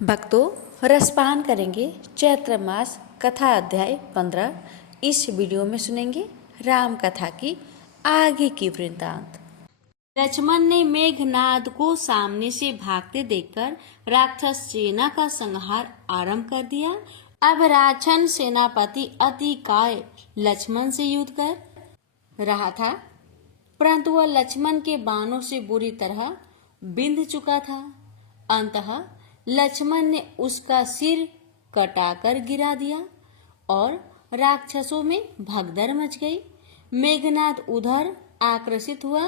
भक्तों रसपान करेंगे चैत्र मास कथा अध्याय 15। इस वीडियो में सुनेंगे राम कथा की आगे की वृत्तांत। लक्ष्मण ने मेघनाद को सामने से भागते देखकर राक्षस सेना का संहार आरंभ कर दिया। अब राक्षन सेनापति अतिकाय लक्ष्मण से युद्ध कर रहा था, परंतु वह लक्ष्मण के बाणों से बुरी तरह बिंध चुका था। अंततः लक्ष्मण ने उसका सिर कटाकर गिरा दिया और राक्षसों में भगदड़ मच गई। मेघनाद उधर आकर्षित हुआ।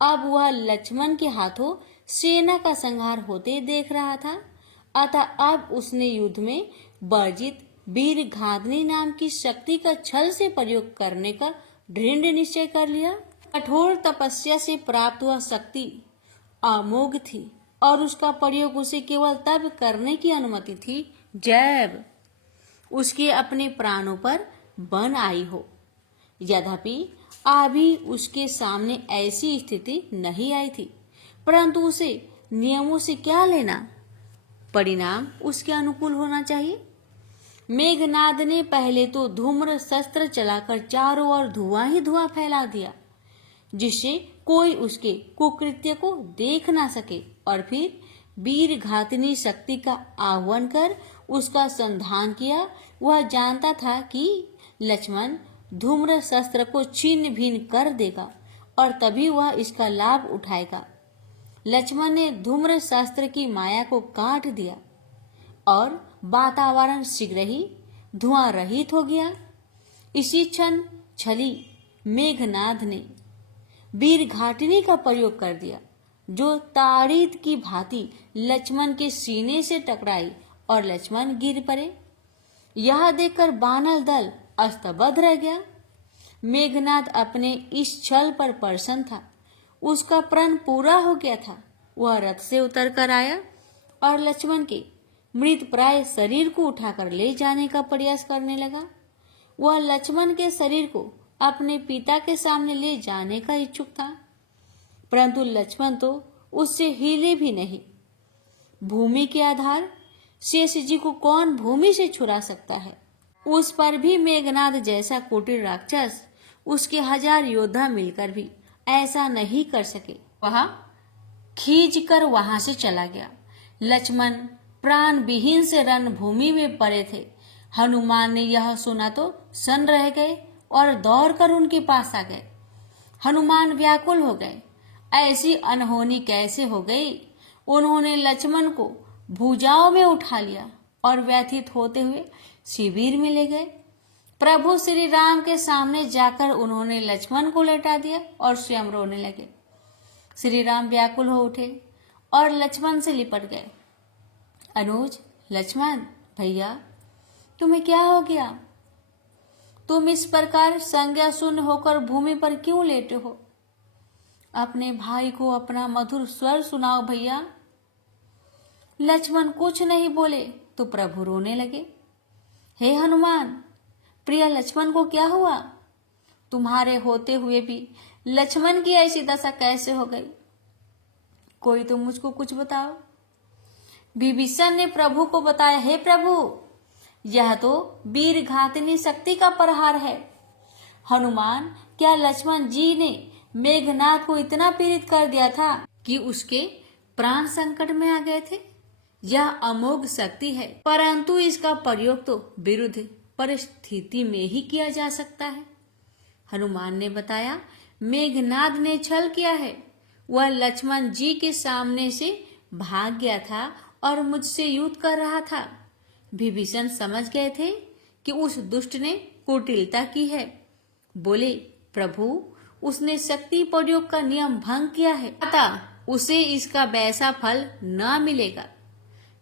अब वह लक्ष्मण के हाथों सेना का संहार होते देख रहा था। अतः अब उसने युद्ध में वर्जित वीरघातनी नाम की शक्ति का छल से प्रयोग करने का दृढ़ निश्चय कर लिया। कठोर तपस्या से प्राप्त वह शक्ति अमोघ थी और उसका प्रयोग उसे केवल तब करने की अनुमति थी जब उसके अपने प्राणों पर बन आई हो। यद्यपि अभी उसके सामने ऐसी स्थिति नहीं आई थी, परंतु उसे नियमों से क्या लेना, परिणाम उसके अनुकूल होना चाहिए। मेघनाद ने पहले तो धूम्र शस्त्र चलाकर चारों ओर धुआं ही धुआं फैला दिया, जिससे कोई उसके कुकृत्य को देख ना सके, और फिर वीर घातनी शक्ति का आह्वान कर उसका संधान किया। वह जानता था कि लक्ष्मण धूम्र शस्त्र को छिन्न भिन्न कर देगा और तभी वह इसका लाभ उठाएगा। लक्ष्मण ने धूम्र शस्त्र की माया को काट दिया और वातावरण शीघ्र ही धुआं रहित हो गया। इसी क्षण छली मेघनाद ने वीरघाटिनी का प्रयोग कर दिया, जो ताड़ीत की भांति लक्ष्मण के सीने से टकराई और लक्ष्मण गिर पड़े। यह देखकर बानर दल अस्तबद्ध रह गया। मेघनाद अपने इस छल पर प्रसन्न था। उसका प्रण पूरा हो गया था। वह रथ से उतर कर आया और लक्ष्मण के मृत प्राय शरीर को उठाकर ले जाने का प्रयास करने लगा। वह लक्ष्मण के शरीर को अपने पिता के सामने ले जाने का इच्छुक था, परंतु लक्ष्मण तो उससे हिले भी नहीं। भूमि के आधार शेष जी को कौन भूमि से छुड़ा सकता है। उस पर भी मेघनाद जैसा कुटिल राक्षस, उसके 1000 योद्धा मिलकर भी ऐसा नहीं कर सके। वह खींच कर वहां से चला गया। लक्ष्मण प्राण विहीन से रणभूमि में पड़े थे। हनुमान ने यह सुना तो सन्न रह गए और दौड़कर उनके पास आ गए। हनुमान व्याकुल हो गए। ऐसी अनहोनी कैसे हो गई। उन्होंने लक्ष्मण को भुजाओं में उठा लिया और व्यथित होते हुए शिविर में ले गए। प्रभु श्री राम के सामने जाकर उन्होंने लक्ष्मण को लेटा दिया और स्वयं रोने लगे। श्री राम व्याकुल हो उठे और लक्ष्मण से लिपट गए। अनुज, लक्ष्मण भैया, तुम्हें क्या हो गया? तुम इस प्रकार संज्ञा शून्य होकर भूमि पर क्यों लेटे हो? अपने भाई को अपना मधुर स्वर सुनाओ भैया। लक्ष्मण कुछ नहीं बोले तो प्रभु रोने लगे। हे हनुमान, प्रिय लक्ष्मण को क्या हुआ? तुम्हारे होते हुए भी लक्ष्मण की ऐसी दशा कैसे हो गई? कोई तो मुझको कुछ बताओ। विभीषण ने प्रभु को बताया, हे प्रभु, यह तो वीरघातिनी शक्ति का प्रहार है। हनुमान, क्या लक्ष्मण जी ने मेघनाद को इतना पीड़ित कर दिया था कि उसके प्राण संकट में आ गए थे? यह अमोघ शक्ति है, परंतु इसका प्रयोग तो विरुद्ध परिस्थिति में ही किया जा सकता है। हनुमान ने बताया, मेघनाद ने छल किया है। वह लक्ष्मण जी के सामने से भाग गया था और मुझसे युद्ध कर रहा था। विभीषण समझ गए थे कि उस दुष्ट ने कुटिलता की है। बोले, प्रभु, उसने शक्ति प्रयोग का नियम भंग किया है, अतः उसे इसका वैसा फल न मिलेगा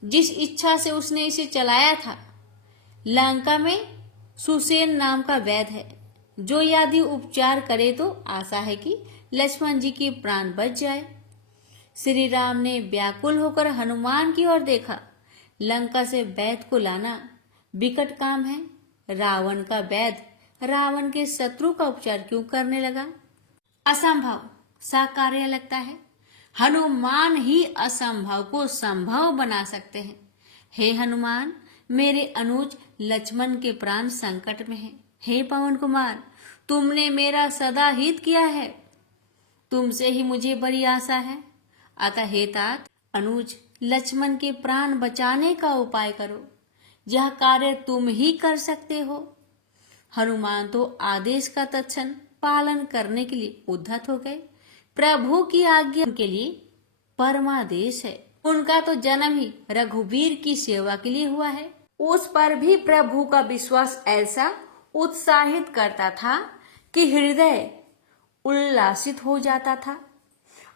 जिस इच्छा से उसने इसे चलाया था। लंका में सुसेन नाम का वैद्य है, जो यदि उपचार करे तो आशा है कि लक्ष्मण जी के प्राण बच जाए। श्री राम ने व्याकुल होकर हनुमान की ओर देखा। लंका से वैद्य को लाना विकट काम है। रावण का वैद्य रावण के शत्रु का उपचार क्यों करने लगा? असंभव सा कार्य लगता है। हनुमान ही असंभव को संभव बना सकते हैं। हे हनुमान, मेरे अनुज लक्ष्मण के प्राण संकट में हैं। हे पवन कुमार, तुमने मेरा सदा हित किया है, तुमसे ही मुझे बड़ी आशा है। अतः हे तात, अनुज लक्ष्मण के प्राण बचाने का उपाय करो, यह कार्य तुम ही कर सकते हो। हनुमान तो आदेश का तत्क्षण पालन करने के लिए उद्धत हो गए। प्रभु की आज्ञा उनके लिए परमादेश है। उनका तो जन्म ही रघुवीर की सेवा के लिए हुआ है। उस पर भी प्रभु का विश्वास ऐसा उत्साहित करता था कि हृदय उल्लासित हो जाता था।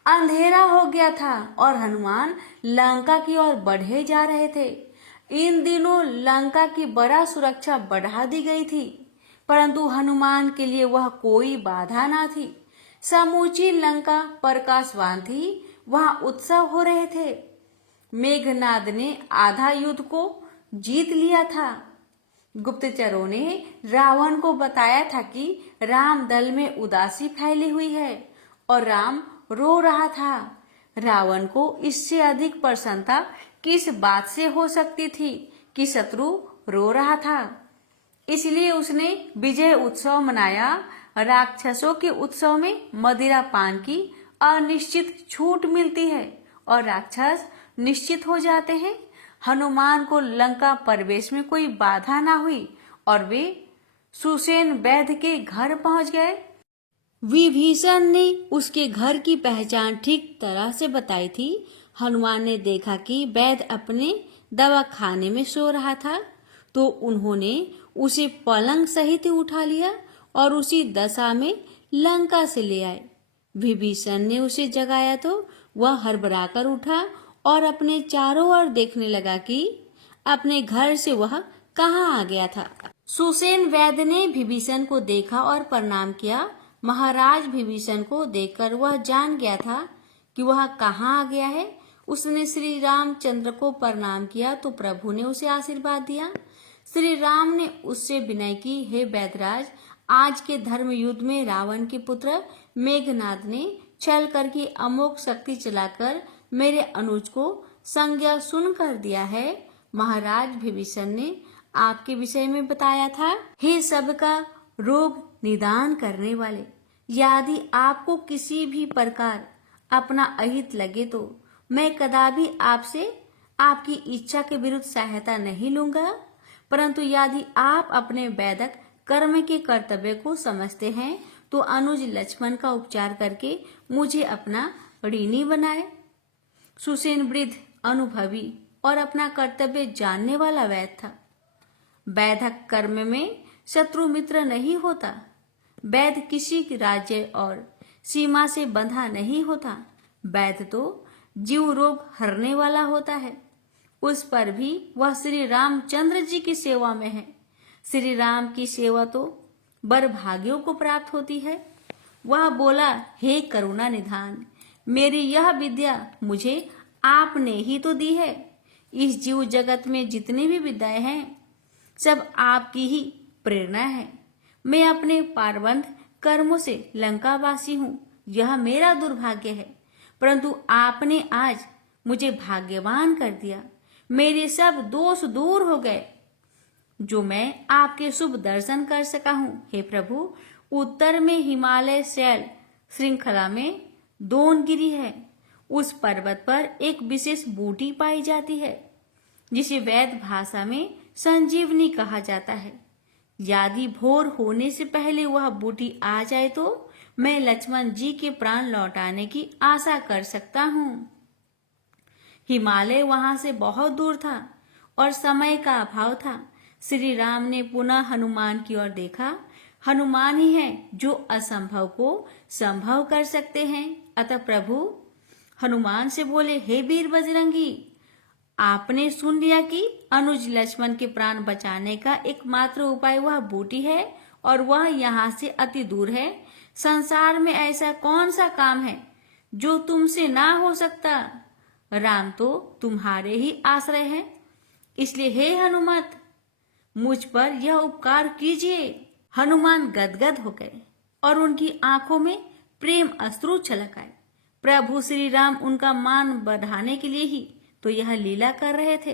अंधेरा हो गया था और हनुमान लंका की ओर बढ़े जा रहे थे। इन दिनों लंका की बड़ा सुरक्षा बढ़ा दी गई थी, परंतु हनुमान के लिए वह कोई बाधा न थी। समूची लंका प्रकाशवान थी, वहां उत्सव हो रहे थे। मेघनाद ने आधा युद्ध को जीत लिया था। गुप्तचरों ने रावण को बताया था कि राम दल में उदासी फैली हुई है और राम रो रहा था। रावण को इससे अधिक प्रसन्नता किस बात से हो सकती थी कि शत्रु रो रहा था। इसलिए उसने विजय उत्सव मनाया। राक्षसों के उत्सव में मदिरा पान की अनिश्चित छूट मिलती है और राक्षस निश्चित हो जाते हैं। हनुमान को लंका प्रवेश में कोई बाधा ना हुई और वे सुसेन वैद्य के घर पहुंच गए। विभीषण ने उसके घर की पहचान ठीक तरह से बताई थी। हनुमान ने देखा कि वैद्य अपने दवाखाने में सो रहा था, तो उन्होंने उसे पलंग सहित उठा लिया और उसी दशा में लंका से ले आए। विभीषण ने उसे जगाया तो वह हड़बड़ाकर उठा और अपने चारों ओर देखने लगा कि अपने घर से वह कहाँ आ गया था। सुसेन वैद्य ने विभीषण को देखा और प्रणाम किया। महाराज विभीषण को देखकर वह जान गया था कि वह कहाँ आ गया है। उसने श्री रामचंद्र को प्रणाम किया तो प्रभु ने उसे आशीर्वाद दिया। श्री राम ने उससे विनय की, हे वैद्यराज, आज के धर्म युद्ध में रावण के पुत्र मेघनाद ने छल करके अमोघ शक्ति चलाकर मेरे अनुज को संज्ञा सुन कर दिया है। महाराज विभीषण ने आपके विषय में बताया था। हे सबका रोग निदान करने वाले, यदि आपको किसी भी प्रकार अपना अहित लगे तो मैं कदापि आपसे आपकी इच्छा के विरुद्ध सहायता नहीं लूंगा, परंतु यदि आप अपने वैदिक कर्म के कर्तव्य को समझते हैं तो अनुज लक्ष्मण का उपचार करके मुझे अपना ऋणी बनाए। सुसेन वृद्ध, अनुभवी और अपना कर्तव्य जानने वाला वैद्य था। वैदिक कर्म में शत्रु मित्र नहीं होता। वैद्य किसी राज्य और सीमा से बंधा नहीं होता। वैद्य तो जीव रोग हरने वाला होता है। उस पर भी वह श्री रामचंद्र जी की सेवा में है। श्री राम की सेवा तो बड़भागियों को प्राप्त होती है। वह बोला, हे करुणा निधान, मेरी यह विद्या मुझे आपने ही तो दी है। इस जीव जगत में जितनी भी विद्याएं हैं सब आपकी ही प्रेरणा है। मैं अपने पारबंध कर्मों से लंकावासी हूँ, यह मेरा दुर्भाग्य है, परंतु आपने आज मुझे भाग्यवान कर दिया। मेरे सब दोष दूर हो गए जो मैं आपके शुभ दर्शन कर सका हूँ। हे प्रभु, उत्तर में हिमालय शैल श्रृंखला में दोनगिरी है। उस पर्वत पर एक विशेष बूटी पाई जाती है जिसे वैद्य भाषा में संजीवनी कहा जाता है। यदि भोर होने से पहले वह बूटी आ जाए तो मैं लक्ष्मण जी के प्राण लौटाने की आशा कर सकता हूँ। हिमालय वहां से बहुत दूर था और समय का अभाव था। श्री राम ने पुनः हनुमान की ओर देखा। हनुमान ही है जो असंभव को संभव कर सकते हैं। अतः प्रभु हनुमान से बोले, हे वीर बजरंगी, आपने सुन लिया कि अनुज लक्ष्मण के प्राण बचाने का एकमात्र उपाय वह बूटी है और वह यहाँ से अति दूर है। संसार में ऐसा कौन सा काम है जो तुमसे ना हो सकता। राम तो तुम्हारे ही आश्रय हैं, इसलिए हे हनुमत, मुझ पर यह उपकार कीजिए। हनुमान गदगद हो गए और उनकी आंखों में प्रेम अश्रु छलक आए। प्रभु श्री राम उनका मान बढ़ाने के लिए ही तो यह लीला कर रहे थे।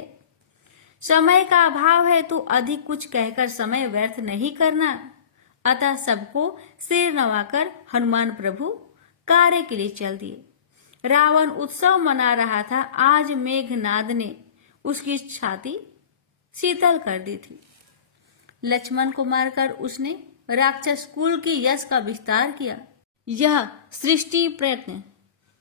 समय का अभाव है तो अधिक कुछ कहकर समय व्यर्थ नहीं करना। अतः सबको सिर नवाकर हनुमान प्रभु कार्य के लिए चल दिए। रावण उत्सव मना रहा था। आज मेघनाद ने उसकी छाती शीतल कर दी थी। लक्ष्मण को मारकर उसने राक्षस कुल की यश का विस्तार किया। यह सृष्टि प्रयत्न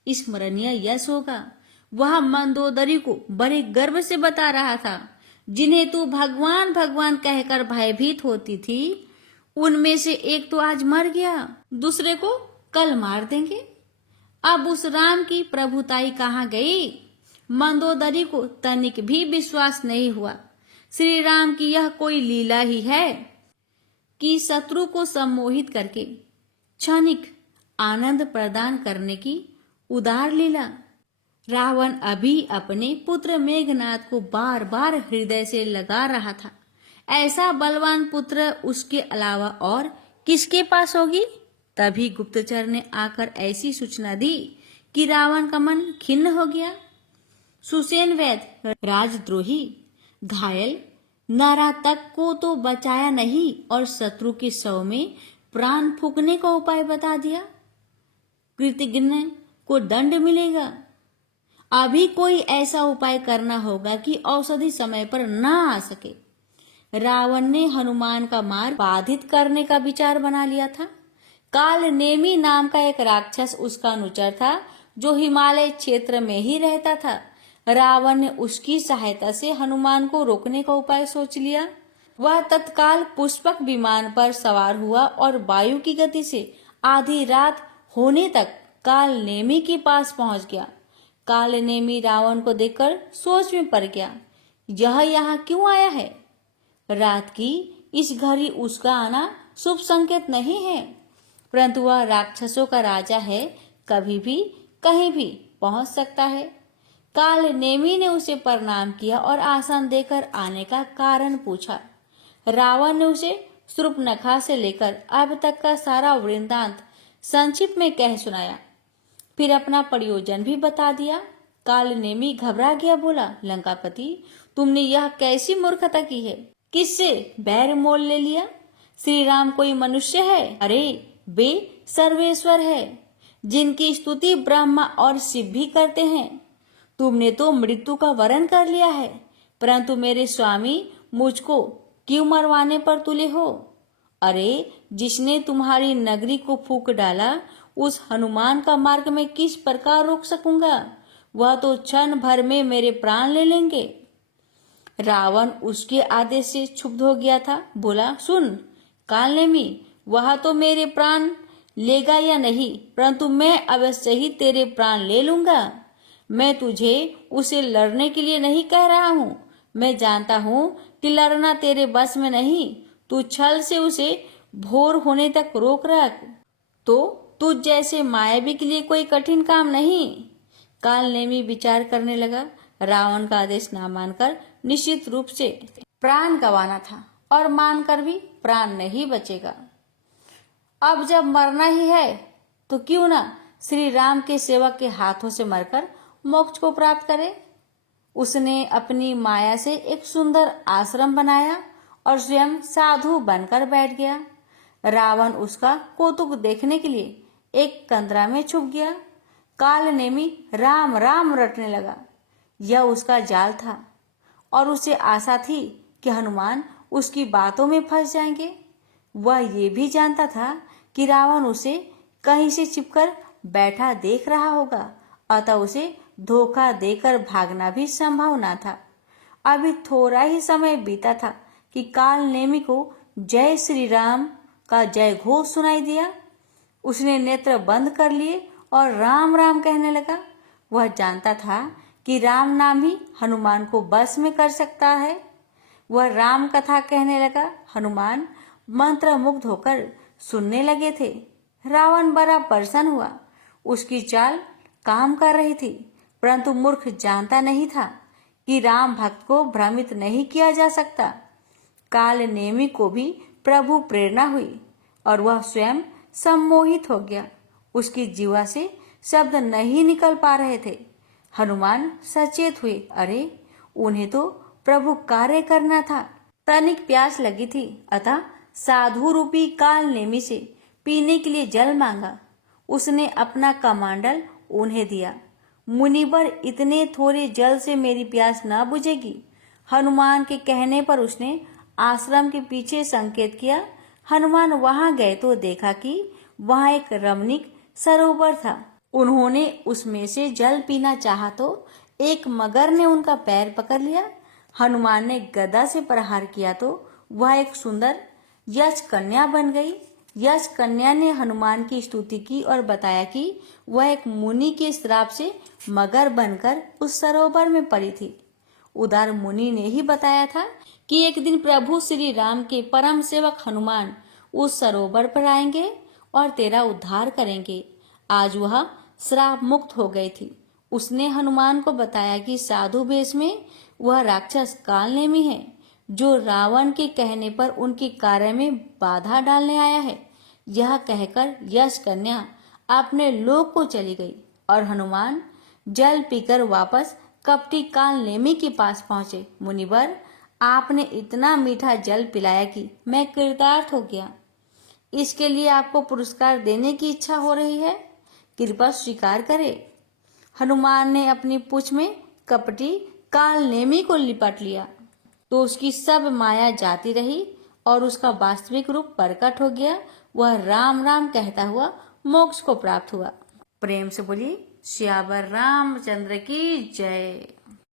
स्मरणीय यश होगा। वह मंदोदरी को बड़े गर्व से बता रहा था, जिन्हें तू भगवान भगवान कहकर भयभीत होती थी, उनमें से एक तो आज मर गया, दूसरे को कल मार देंगे। अब उस राम की प्रभुताई कहाँ गई? मंदोदरी को तनिक भी विश्वास नहीं हुआ। श्री राम की यह कोई लीला ही है कि शत्रु को सम्मोहित करके क्षणिक आनंद प्रदान करने की उदार लीला। रावण अभी अपने पुत्र मेघनाद को बार बार हृदय से लगा रहा था। ऐसा बलवान पुत्र उसके अलावा और किसके पास होगी? तभी गुप्तचर ने आकर ऐसी सूचना दी कि रावण का मन खिन्न हो गया। सुसेन वैद्य राजद्रोही घायल नारा तक को तो बचाया नहीं और शत्रु के शव में प्राण फूंकने का उपाय बता दिया। कृतघ्न को दंड मिलेगा। अभी कोई ऐसा उपाय करना होगा कि औषधि समय पर न आ सके। रावण ने हनुमान का मार्ग बाधित करने का विचार बना लिया था। काल नेमी नाम का एक राक्षस उसका अनुचर था, जो हिमालय क्षेत्र में ही रहता था। रावण ने उसकी सहायता से हनुमान को रोकने का उपाय सोच लिया। वह तत्काल पुष्पक विमान पर सवार हुआ और वायु की गति से आधी रात होने तक काल नेमी के पास पहुंच गया। काल नेमी रावण को देखकर सोच में पड़ गया, यह यहाँ क्यों आया है? रात की इस घड़ी उसका आना शुभ संकेत नहीं है, परंतु वह राक्षसों का राजा है, कभी भी कहीं भी पहुंच सकता है। काल नेमी ने उसे प्रणाम किया और आसन देकर आने का कारण पूछा। रावण ने उसे शूर्पणखा से लेकर अब तक का सारा वृत्तांत संक्षिप्त में कह सुनाया, फिर अपना प्रयोजन भी बता दिया। काल नेमी घबरा गया, बोला, लंकापति, तुमने यह कैसी मूर्खता की है? किससे बैर मोल ले लिया? श्री राम कोई मनुष्य है? अरे वे सर्वेश्वर है, जिनकी स्तुति ब्रह्मा और शिव भी करते हैं। तुमने तो मृत्यु का वरण कर लिया है, परंतु मेरे स्वामी मुझको क्यों मरवाने पर तुले हो? अरे जिसने तुम्हारी नगरी को फूंक डाला, उस हनुमान का मार्ग में किस प्रकार रोक सकूंगा? वह तो क्षण भर में मेरे प्राण ले लेंगे। रावण उसके आदेश से क्षुब्ध हो गया था, बोला, सुन कालनेमी, वह तो मेरे प्राण लेगा या नहीं, परंतु मैं अवश्य ही तेरे प्राण ले लूंगा। मैं तुझे उसे लड़ने के लिए नहीं कह रहा हूँ। मैं जानता हूँ कि लड़ना तेरे बस में नहीं। तू छल से उसे भोर होने तक रोक रख, तो तुझ जैसे मायावी के लिए कोई कठिन काम नहीं। कालनेमी विचार करने लगा। रावण का आदेश न मानकर निश्चित रूप से प्राण गंवाना था, और मानकर भी प्राण नहीं बचेगा। अब जब मरना ही है तो क्यों ना श्री राम के सेवक के हाथों से मरकर मोक्ष को प्राप्त करे। उसने अपनी माया से एक सुंदर आश्रम बनाया और स्वयं साधु बनकर बैठ गया। रावण उसका कौतुक देखने के लिए एक कंदरा में छुप गया। कालनेमी राम राम रटने लगा। यह उसका जाल था और उसे आशा थी कि हनुमान उसकी बातों में फंस जाएंगे। वह ये भी जानता था कि रावण उसे कहीं से छिपकर बैठा देख रहा होगा, अतः उसे धोखा देकर भागना भी संभव न था। अभी थोड़ा ही समय बीता था कि कालनेमी को जय श्री राम का जय घोष सुनाई दिया। उसने नेत्र बंद कर लिए और राम राम कहने लगा। वह जानता था कि राम नाम ही हनुमान को बस में कर सकता है। वह राम कथा कहने लगा। हनुमान मंत्र मुग्ध होकर सुनने लगे थे। रावण बड़ा प्रसन्न हुआ। उसकी चाल काम कर रही थी, परंतु मूर्ख जानता नहीं था कि राम भक्त को भ्रमित नहीं किया जा सकता। कालनेमी को भी प्रभु प्रेरणा हुई और वह स्वयं सम्मोहित हो गया। उसकी जीवा से शब्द नहीं निकल पा रहे थे। हनुमान सचेत हुए, अरे उन्हें तो प्रभु कार्य करना था। तनिक प्यास लगी थी, अतः साधु रूपी काल नेमी से पीने के लिए जल मांगा। उसने अपना कमंडल उन्हें दिया। मुनिवर, इतने थोड़े जल से मेरी प्यास न बुझेगी। हनुमान के कहने पर उसने आश्रम के पीछे संकेत किया। हनुमान वहां गए तो देखा कि वहां एक रमणीक सरोवर था। उन्होंने उसमें से जल पीना चाहा तो एक मगर ने उनका पैर पकड़ लिया। हनुमान ने गदा से प्रहार किया तो वह एक सुंदर यश कन्या बन गई। यश कन्या ने हनुमान की स्तुति की और बताया कि वह एक मुनि के श्राप से मगर बनकर उस सरोवर में पड़ी थी। उदार मुनि ने ही बताया था कि एक दिन प्रभु श्री राम के परम सेवक हनुमान उस सरोवर पर आएंगे और तेरा उद्धार करेंगे। आज वह श्राप मुक्त हो गई थी। उसने हनुमान को बताया कि साधु वेश में वह राक्षस कालनेमी है, जो रावण के कहने पर उनके कार्य में बाधा डालने आया है। यह कहकर यश कन्या अपने लोक को चली गई और हनुमान जल पीकर वापस कपटी कालनेमी के पास पहुंचे। मुनिवर, आपने इतना मीठा जल पिलाया कि मैं कृतार्थ हो गया। इसके लिए आपको पुरस्कार देने की इच्छा हो रही है, कृपा स्वीकार करें। हनुमान ने अपनी पूंछ में कपटी कालनेमी को लिपट लिया तो उसकी सब माया जाती रही और उसका वास्तविक रूप प्रकट हो गया। वह राम राम कहता हुआ मोक्ष को प्राप्त हुआ। प्रेम से बोलिए सियावर रामचंद्र की जय।